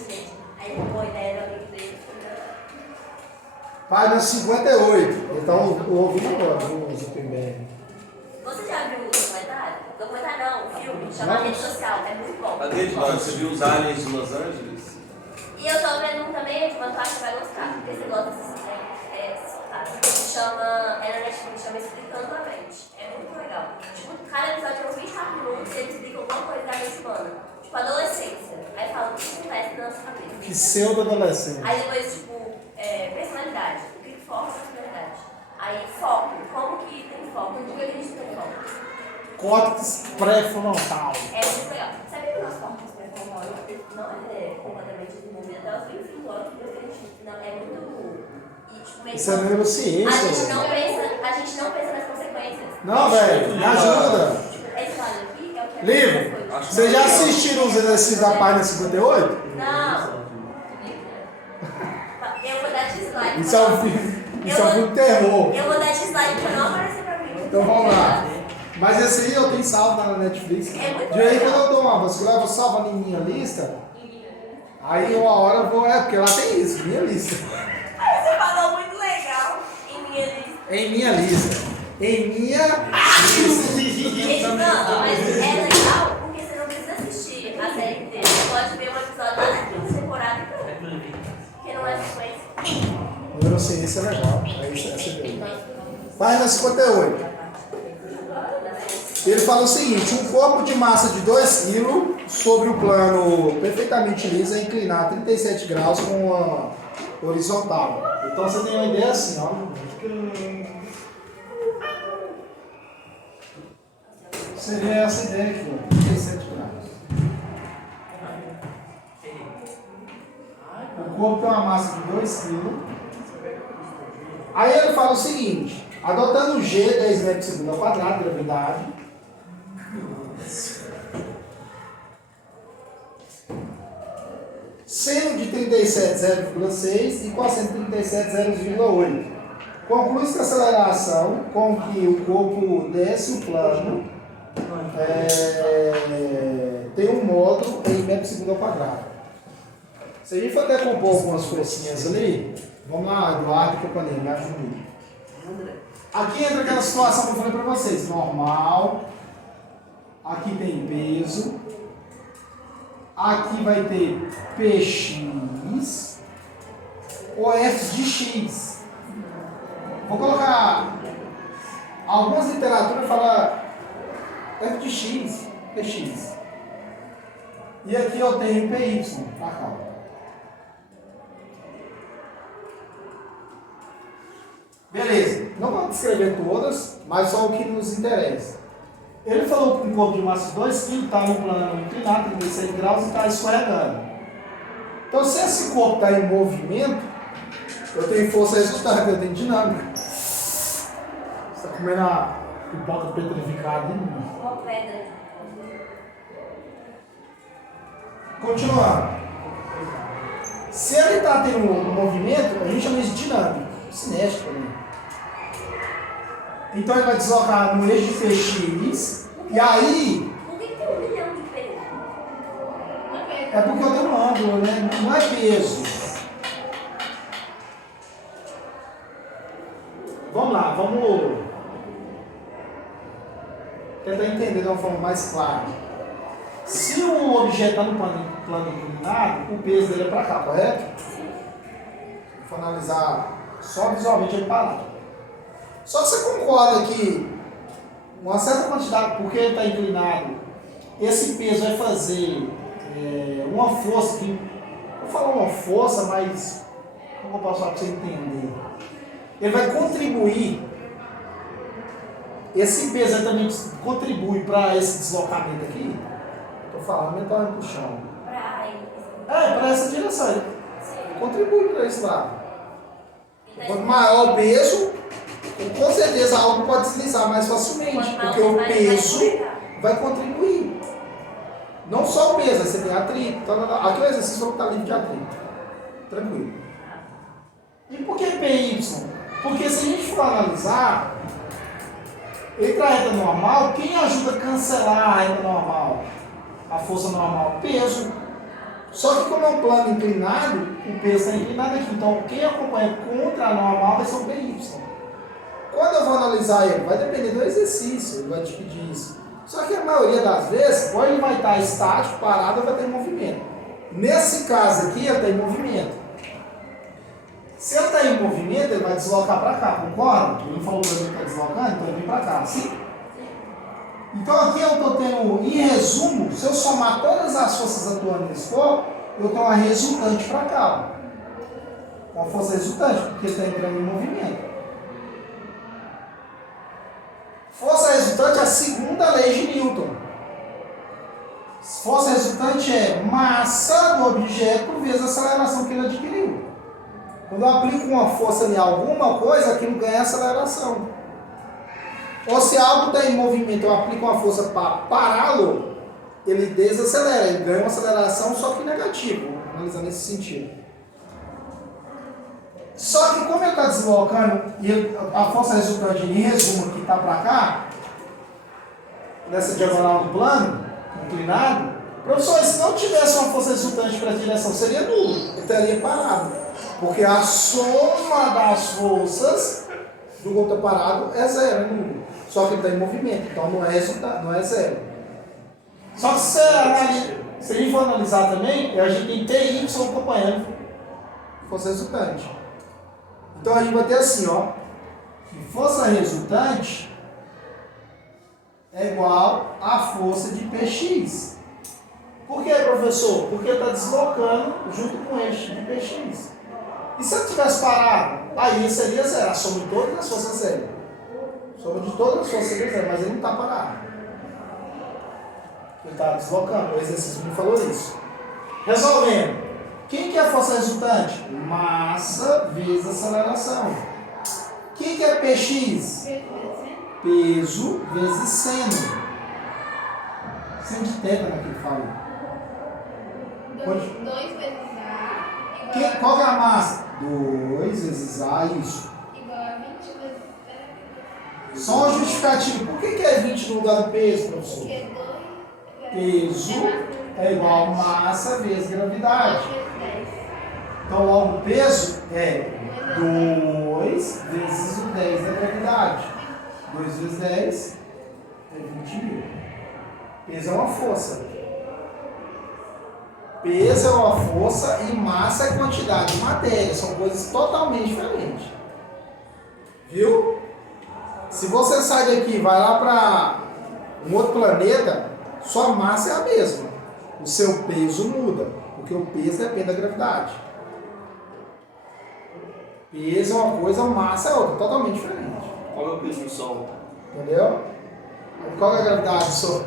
gente. Aí roubou a ideia do amigo dele. Página 58. Então, ouvindo agora o Zuckerberg. Você já viu o documentário? Documentário não, o filme, chama Rede Social, é muito bom. A Rede Social, você viu os aliens de Los Angeles? E eu tô vendo um também, de uma parte que você vai gostar, porque você gosta desse chama, é na Netflix, chama Explicando a Mente. É muito legal. Tipo, cada episódio é uns 24 minutos e ele explica alguma coisa da mente humana. Tipo, adolescência. Aí fala o que acontece na nossa cabeça. Pseudo-adolescente. Aí depois, tipo, personalidade. O que forma a personalidade? Aí foco. Como que tem foco? Por que a gente tem foco? Córtex pré-frontal. É muito legal. Sabia que o nosso córtex pré-frontal não é completamente desenvolvido até os 25 anos, porque a gente não é muito. Isso é neurociência. A gente não pensa nas consequências. Não, velho, me ajuda. Esse lado aqui é o que Livro, vocês já assistiram os exercícios da página 58? Não. Eu vou dar dislike. Isso é um filme terror. Eu vou dar dislike pra não aparecer pra mim. Então vamos lá. Mas esse aí eu tenho salvo na Netflix. É muito De aí legal. quando eu dou uma vasculhar, eu vou salvar em minha lista. Aí uma hora eu vou. Porque lá tem isso, minha lista. Aí você falou muito legal em minha lista. Em minha lista. Em minha lista. Gente, não, mas é legal porque você não precisa assistir a série inteira. Você pode ver um episódio lá na quinta temporada e pronto. Porque não é sequência. Neurociência é legal. Aí você vê. Página 58. Ele fala o seguinte: um corpo de massa de 2 kg sobre o plano perfeitamente liso é inclinado 37 graus com uma horizontal. Então você tem uma ideia assim, ó. Seria essa ideia aqui, ó, 37 graus. O corpo tem uma massa de 2 kg. Aí ele fala o seguinte: adotando G, 10 metros por segundo ao quadrado, gravidade. Seno de 37, 0,6 e cosseno de 37, 0,8. Conclui-se que a aceleração com que o corpo desce o plano tem um módulo em metro por segundo ao quadrado. Se a gente for até compor algumas forcinhas ali, vamos lá, Eduardo e companhia, me ajude. Aqui entra aquela situação que eu falei para vocês: normal, aqui tem peso, aqui vai ter PX, ou F de X. Vou colocar algumas literaturas falam F de X, PX. E aqui eu tenho PY, pra cá. Beleza, não vamos descrever todas, mas só o que nos interessa. Ele falou que um corpo de massa de 2 kg está no plano inclinado, 36 graus, e está escorregando. Então, se esse corpo está em movimento, eu tenho força resultante, eu tenho dinâmica. Você está comendo a pipoca petrificada em mim. Uma pedra. Continuando. Se ele está tendo um movimento, a gente chama isso de dinâmico, cinético também. Então ele vai deslocar no eixo de PX, e aí. Por que tem 1 milhão de peso? É porque eu tenho um ângulo, né? Não é peso. Vamos lá, vamos tentar entender de uma forma mais clara. Se um objeto está no plano inclinado, o peso dele é para cá, correto? Vou analisar só visualmente ele parado. Só que você concorda que uma certa quantidade, porque ele está inclinado, esse peso vai fazer uma força que. Vou falar uma força, mas como eu posso falar para você entender? Ele vai contribuir. Esse peso aí também contribui para esse deslocamento aqui. Estou falando mentalmente para o chão. Para essa direção. Ele contribui para esse lado. Quanto maior o peso, com certeza algo pode deslizar mais facilmente, porque o peso vai contribuir. Não só o peso, você tem atrito. Aqui o exercício está livre de atrito. Tranquilo. E por que PY? Porque se a gente for analisar, entre a reta normal, quem ajuda a cancelar a reta normal? A força normal, peso. Só que como é um plano inclinado, o peso está inclinado aqui. Então, quem acompanha contra a normal vai ser o PY. Quando eu vou analisar ele, vai depender do exercício, ele vai te pedir isso. Só que a maioria das vezes, ou ele vai estar estático, parado, ou vai ter movimento. Nesse caso aqui, ele está em movimento. Se ele está em movimento, ele vai deslocar para cá, concorda? Ele falou para mim que está deslocando, então ele vem para cá, sim? Então aqui eu estou tendo, em resumo, se eu somar todas as forças atuando nesse corpo, eu tenho uma resultante para cá. Uma força resultante, porque está entrando em movimento. Força resultante é a segunda lei de Newton. Força resultante é massa do objeto vezes a aceleração que ele adquiriu. Quando eu aplico uma força em alguma coisa, aquilo ganha aceleração. Ou se algo está em movimento, eu aplico uma força para pará-lo, ele desacelera, ele ganha uma aceleração, só que negativa, analisando nesse sentido. Só que como ele está deslocando, e a força resultante, em resumo, que está para cá, nessa diagonal do plano, inclinado, professor, se não tivesse uma força resultante para a direção, seria nulo, ele estaria parado. Porque a soma das forças do gol parado é zero, é nulo. Só que ele está em movimento, então não é resultado, não é zero. Só que se a gente for analisar também, a gente tem TY acompanhando força resultante. Então a gente vai ter assim, ó, que força resultante é igual à força de PX. Por que, professor? Porque está deslocando junto com o eixo de PX. E se ele tivesse parado, aí seria zero. A soma de todas as forças é zero. A soma de todas as forças seria zero, mas ele não está parado. Ele está deslocando. O exercício me falou isso. Resolvendo. Quem que é a força resultante? Massa vezes aceleração. Quem que é PX? Peso vezes seno. Seno de teta, né, que ele falou. 2 vezes A. Qual que é a massa? 2 vezes A, isso. Igual a 20 vezes B. Só uma justificativa. Por que é 20 no lugar do peso, professor? Porque 2 Peso é igual a massa vezes gravidade. 2 vezes 10. Então, logo, o peso é 2 vezes o 10 da gravidade. 2 vezes 10 é 20 mil. Peso é uma força. Peso é uma força e massa é quantidade de matéria. São coisas totalmente diferentes. Viu? Se você sai daqui e vai lá para um outro planeta, sua massa é a mesma. O seu peso muda, porque o peso depende da gravidade. Peso é uma coisa, massa é outra, totalmente diferente. Qual é o peso do Sol? Entendeu? Qual é a gravidade do Sol?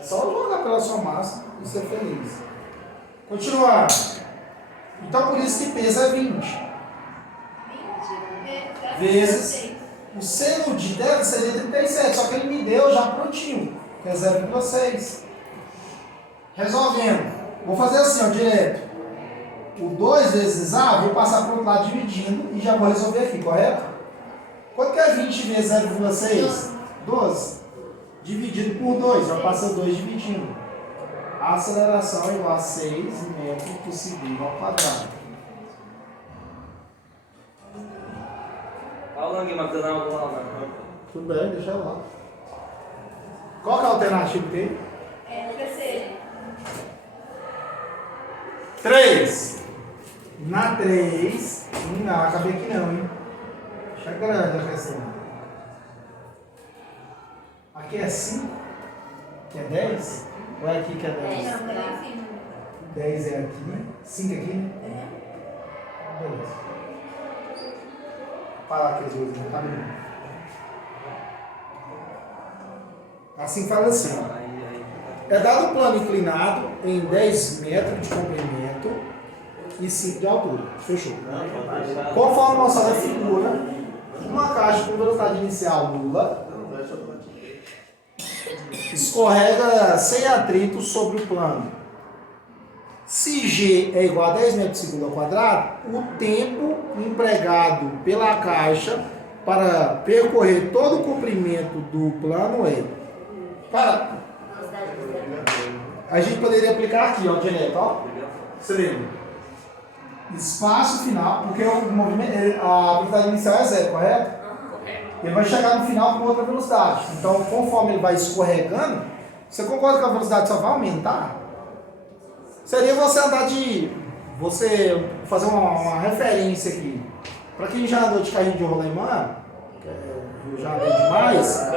É só jogar pela sua massa e ser feliz. Continuando. Então por isso que peso é 20. 20 Vezes o seno de 10 seria 37, só que ele me deu já prontinho, que é 0,6. Resolvendo. Vou fazer assim, ó, direto. O 2 vezes A, vou passar para o outro lado dividindo e já vou resolver aqui, correto? Quanto que é 20 vezes 0,6? 12. Dividido por 2, já passa 2 dividindo. A aceleração é igual a 6 metros por segundo ao quadrado. Olha o matando algo lá, né? Tudo bem, deixa lá. Qual que é a alternativa que tem? É terceiro. 3. Na 3. Não, acabei aqui não, hein? Deixa grande a questão. Aqui é 5. Que é 10? Ou é aqui que é 10? Não, tá lá em cima. 10 é aqui. 5 aqui, né? Beleza. Fala aqui as coisas, tá bem? Assim fala assim, ó. É dado um plano inclinado em 10 metros de comprimento e 5 de altura. Fechou. Conforme mostrado na figura, uma caixa com velocidade inicial nula escorrega sem atrito sobre o plano. Se G é igual a 10 metros por segundo ao quadrado, o tempo empregado pela caixa para percorrer todo o comprimento do plano é... Cara, A gente poderia aplicar aqui, ó, direto, ó. Você lembra? Espaço final, porque o movimento, a velocidade inicial é zero, correto? Ele vai chegar no final com outra velocidade. Então, conforme ele vai escorregando, você concorda que a velocidade só vai aumentar? Seria você andar você fazer uma referência aqui. Para quem já andou de carrinho de rolemã, eu já andei demais,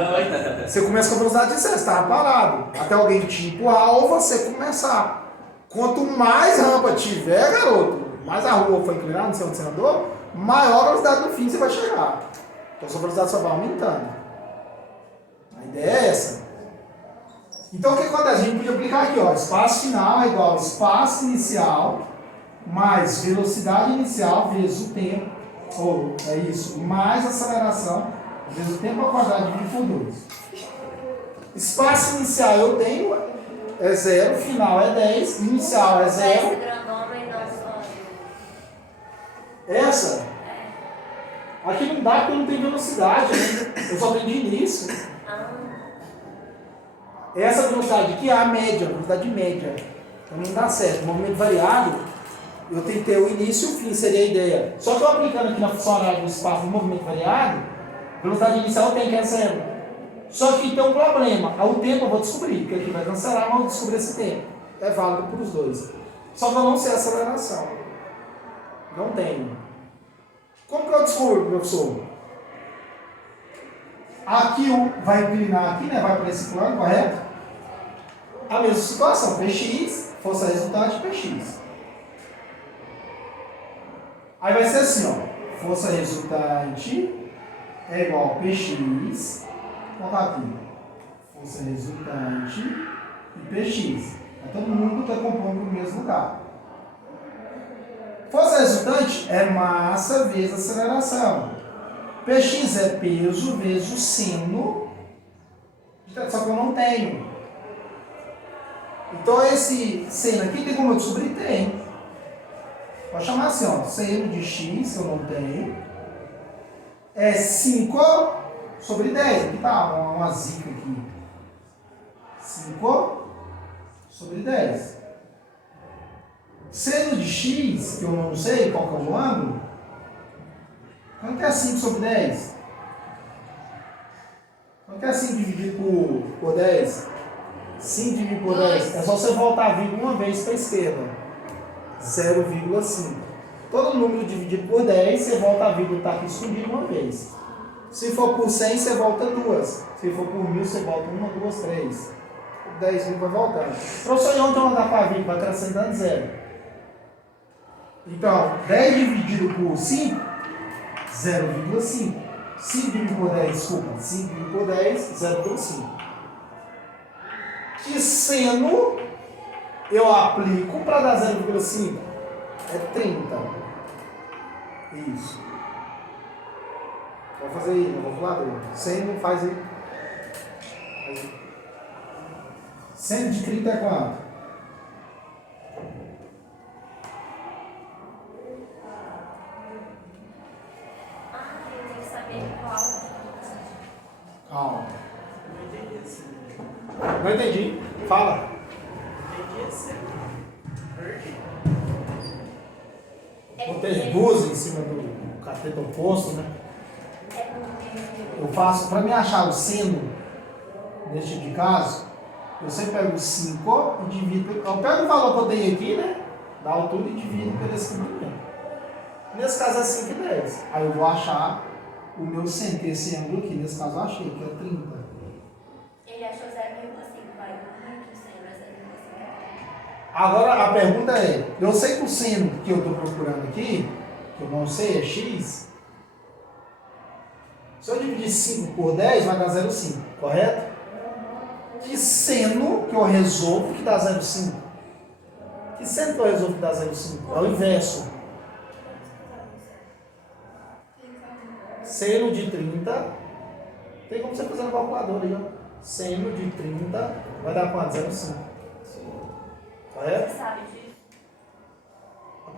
você começa com a velocidade de 0, você estava parado. Até alguém te empurrar ou você começar. Quanto mais rampa tiver, garoto, mais a rua foi inclinada, não sei onde você andou, maior a velocidade no fim você vai chegar. Então sua velocidade só vai aumentando. A ideia é essa. Então o que acontece? A gente podia aplicar aqui, ó, espaço final é igual a espaço inicial mais velocidade inicial vezes o tempo, ou é isso, mais aceleração vezes o tempo ao quadrado dividido por 2. Espaço inicial eu tenho, é 0, final é 10, inicial é 0. Essa? Aqui não dá porque não tem velocidade, né? Eu só tenho de início. Essa velocidade aqui é a média, a velocidade média. Então não dá certo. O movimento variado, eu tenho que ter o início e o fim, seria a ideia. Só que eu aplicando aqui na função horária do espaço no movimento variado, a velocidade inicial eu tenho que é 0. Só que tem um problema. O tempo eu vou descobrir, porque aqui vai cancelar, mas eu vou descobrir esse tempo. É válido para os dois. Só que eu não sei a aceleração. Não tenho. Como que eu descubro, professor? Aqui vai inclinar aqui, né? Vai para esse plano, correto? A mesma situação, Px, força resultante, Px. Aí vai ser assim, ó. Força resultante é igual a Px. Vou colocar aqui. Força resultante e Px. Todo mundo está compondo no mesmo lugar. Força resultante é massa vezes aceleração. Px é peso vezes o seno. Só que eu não tenho. Então esse seno aqui tem como eu descobrir? Tem. Pode chamar assim, ó. Seno de x, que eu não tenho, é 5 sobre 10. Aqui tá uma zica aqui. 5 sobre 10. Seno de x, que eu não sei qual que é o ângulo, quanto é 5 sobre 10? Quanto é 5 dividido por 10? 5 dividido por 10. É só você voltar a vírgula uma vez para a esquerda. 0,5. Todo número dividido por 10, você volta a vírgula, está aqui escondido uma vez. Se for por 100, você volta duas. Se for por 1000, você volta uma, duas, três. 10 mil vai voltando. Professor, onde eu andar para a vírgula? Vai acrescentando 0. Então, 10 dividido por 5, 0,5. 5 dividido por 10, desculpa. 5 dividido por 10, 0,5. Que seno eu aplico para dar 0,5? É 30. Isso. Vou fazer aí, na calculadora. Seno faz aí. Seno de 30 é quanto? Eu tenho que saber qual. Calma. Não entendi. Fala. Botei duas em cima do cateto oposto, né? Eu faço, para me achar o seno nesse tipo de caso, eu sempre pego 5 e divido. Eu pego o valor que eu tenho aqui, né? Da altura e divido pelo esse comprimento. Nesse caso é 5 e 10. Aí eu vou achar o meu seno, que esse ângulo aqui, nesse caso eu achei, que é 30. Ele achou 0,5, vai. Muito seno, 0,5. Agora a pergunta é, eu sei que o seno que eu estou procurando aqui, que eu não sei, é x. Se eu dividir 5 por 10, vai dar 0,5, correto? Que seno que eu resolvo que dá 0,5? Que seno que eu resolvo que dá 0,5? É o inverso. Seno de 30, tem como você fazer no calculador aí, ó. Seno de 30 vai dar quanto? 0,5. Correto? Você sabe disso?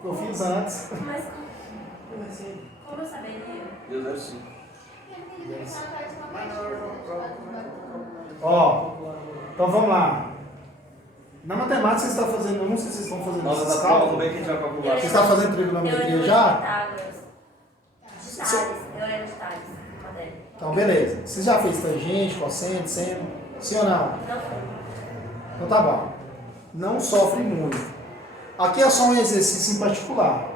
Eu fiz antes. Mas como eu saberia? Deu 0,5. Ó, então vamos lá. Na matemática vocês estão fazendo, eu não sei se vocês estão fazendo Nossa, esses da prova, cálculos. como é que a gente vai calcular? Vocês estão fazendo trigonometria já? De Tales. Eu era de Tales. Matéria. Então, beleza. Você já fez tangente, cosseno, seno? Sim ou não? Não foi. Então tá bom. Não sofre muito. Aqui é só um exercício em particular.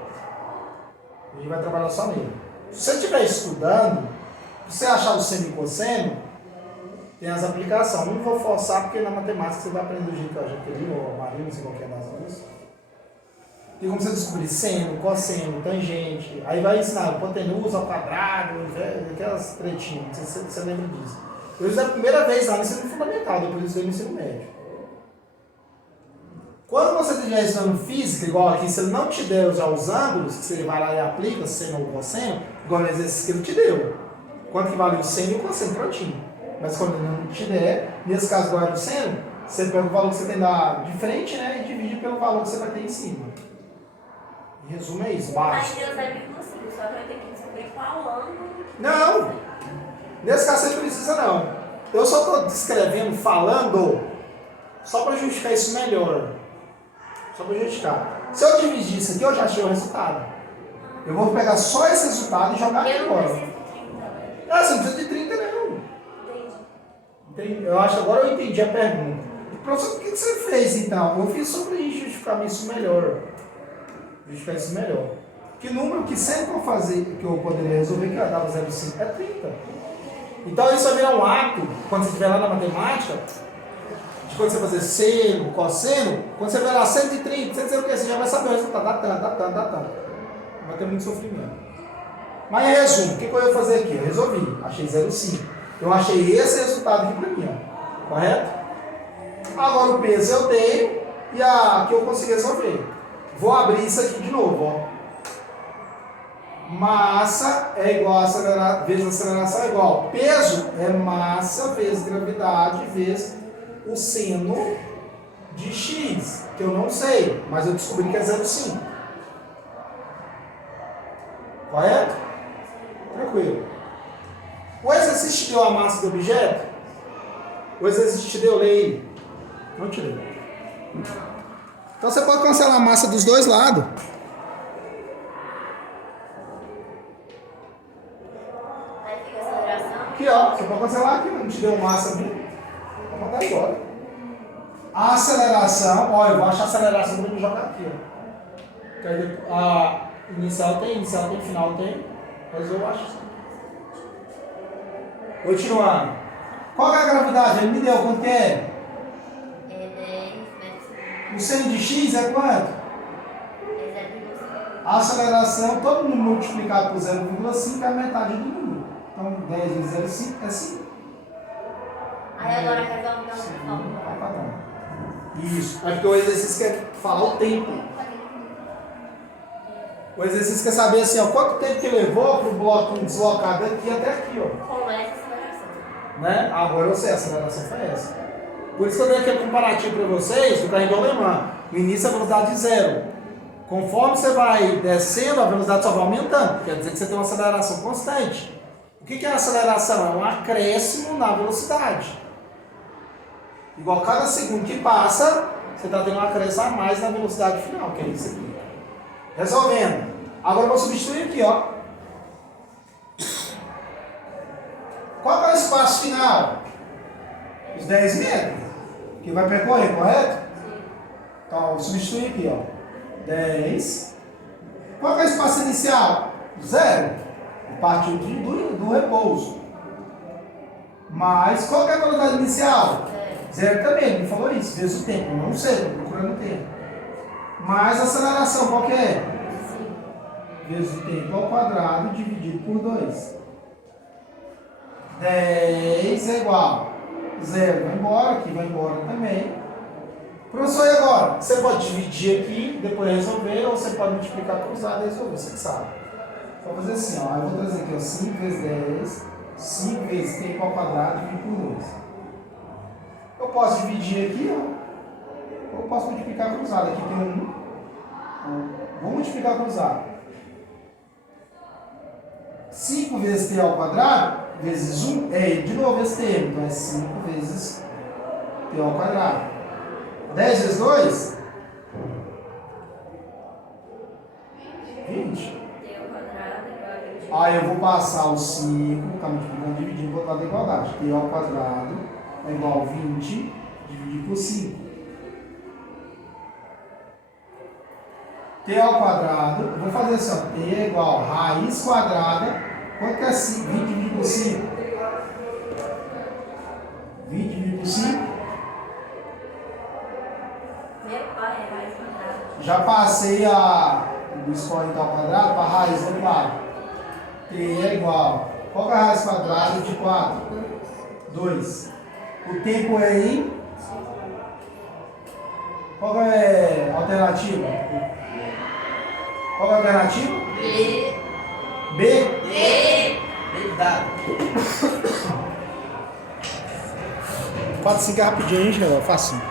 A gente vai trabalhar só nele. Se você estiver estudando, se você achar o seno e cosseno, tem as aplicações. Não vou forçar, porque na matemática você vai aprender do jeito que eu já teria, ou a Maria, não sei qualquer das duas. Tem como você descobrir seno, cosseno, tangente. Aí vai ensinar hipotenusa ao quadrado, aquelas tretinhas. Não sei se você lembra disso. Eu usei a primeira vez lá no ensino fundamental, depois eu usei no ensino médio. Quando você estiver estudando física, igual aqui, se ele não te der já os ângulos, que você vai lá e aplica, seno ou cosseno, igual no exercício que ele te deu. Quanto que vale o seno e o cosseno, prontinho. Mas quando ele não te der, nesse caso igual era o seno, você pega o valor que você tem de frente, né, e divide pelo valor que você vai ter em cima. Em resumo é isso, básico. Aí Deus é vírgula 5, só que vai ter que descobrir qual ângulo. Não! Nesse caso você não precisa não. Eu só estou descrevendo, falando, só para justificar isso melhor. Só para justificar. Se eu dividir isso aqui, eu já achei o resultado. Eu vou pegar só esse resultado e jogar aqui Eu não agora. preciso de 30, né? Ah, você não precisa de 30 não. Entendi. Eu acho que agora eu entendi a pergunta. Professor, o que você fez então? Eu fiz só para justificar isso melhor. Justificar isso melhor. Que número que sempre eu fazer, que eu poderia resolver, que eu dava 0,5, é 30. Então isso vai virar um ato, quando você estiver lá na matemática, de quando você fazer seno, cosseno, quando você ver lá 130, 130 o que, você já vai saber o resultado, dá tanto. Não vai ter muito sofrimento. Mas em resumo, o que eu ia fazer aqui? Eu resolvi, achei 0,5. Eu achei esse resultado aqui para mim, ó. Correto? Agora o peso eu tenho e aqui eu consigo resolver. Vou abrir isso aqui de novo, ó. Massa é igual a vezes aceleração é igual. Peso é massa vezes gravidade vezes o seno de x, que eu não sei, mas eu descobri que é 0,5. Correto? Tranquilo. O exercício te deu a massa do objeto? O exercício te deu lei? Não te deu. Então você pode cancelar a massa dos dois lados. Aí fica a aceleração. Aqui, ó. Você pode cancelar aqui, não te deu massa ali. Vou mandar embora. A aceleração, ó, eu vou achar a aceleração para me jogar aqui, ó. A inicial tem, final tem. Mas eu acho assim. Continuando. Qual é a gravidade? Ele me deu quanto que é? É 10 metros. O seno de x é quanto? É 0,5. A aceleração, todo mundo multiplicado por 0,5 é a metade do número. Então 10 vezes 0,5 é 5. Aí agora resolve dar um Vai padrão. Isso. É porque o exercício quer falar o tempo. O exercício quer saber assim, ó, quanto tempo que levou para o bloco deslocar daqui até aqui, ó. com essa aceleração. Né? Agora eu sei, a aceleração foi essa. Por isso que eu dei aquele comparativo para vocês do carrinho do alemão. No início a velocidade de 0. Conforme você vai descendo, a velocidade só vai aumentando. Quer dizer que você tem uma aceleração constante. O que é a aceleração? É um acréscimo na velocidade. Igual cada segundo que passa, você está tendo um acréscimo a mais na velocidade final, que é isso aqui. Resolvendo. Agora eu vou substituir aqui, ó. Qual é o espaço final? Os 10 metros. Que vai percorrer, correto? Então, eu vou substituir aqui, ó. 10. Qual é o espaço inicial? 0. Partiu do repouso. Mas qual é a velocidade inicial? 0 também, ele me falou isso. Vezes o tempo. Eu não sei, estou procurando o tempo. Mais a aceleração, qual que é? Vezes o tempo ao quadrado dividido por 2. 10 é igual. 0 vai embora, aqui vai embora também. Professor, e agora? Você pode dividir aqui, depois resolver, ou você pode multiplicar cruzado e resolver, você que sabe. Vou fazer assim, ó. Eu vou trazer aqui, ó, 5 vezes 10, 5 vezes tempo ao quadrado dividido por 2. Eu posso dividir aqui, ó. Ou posso multiplicar cruzado. Aqui tem 1. Vou multiplicar cruzado. 5 vezes t ao quadrado, vezes 1, de novo esse termo. Então é 5 vezes t ao quadrado. 10 vezes 2? 20. T ao quadrado igual a 20. Aí eu vou passar o 5, tá multiplicando, dividindo por lado da igualdade. T ao quadrado é igual a 20 dividido por 5. T ao quadrado, vou fazer assim, ó, T é igual a raiz quadrada, quanto que é 5? 20 dividido por 5? 20 dividido por 5? Meu pai é raiz quadrada. Já passei do expoente ao quadrado para a raiz do outro lado. T é igual, qual que é a raiz quadrada de 4? 2. O tempo é em? Qual que é a alternativa? Qual que é a alternativa? B. B? B. Verdade. 4, 5 é rapidinho, hein, Geraldo? Facinho.